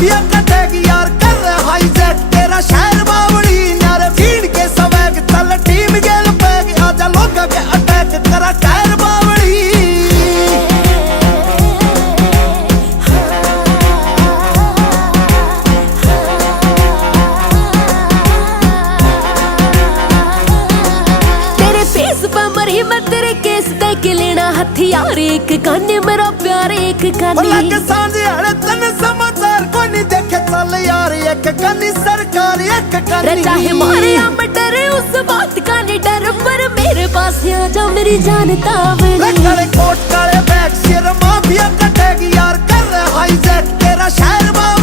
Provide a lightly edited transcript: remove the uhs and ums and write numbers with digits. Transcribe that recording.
mafia कटेगी यार कर रहे हाईजैक तेरा शहर बावड़ी यार भीड़ के सवैग चल टीम गेल पैग आजा लोगा के अटैक करा टायर बावड़ी तेरे फेस पे मरी मैं तेरे केस दे के लेना हथियार एक काने मेरा प्यार एक काने लग सांझे हड़े तन समाचार कोई नहीं देखे चल यार एक कानी सरकार एक कानी चाहे मारे या मैं डरे उस बात का नहीं डर पर मेरे पास आ जा मेरी जान तावड़ी काले कोट काले बैग सिर माफिया कटेगी यार कर रहे हाईजैक तेरा शहर बावड़ी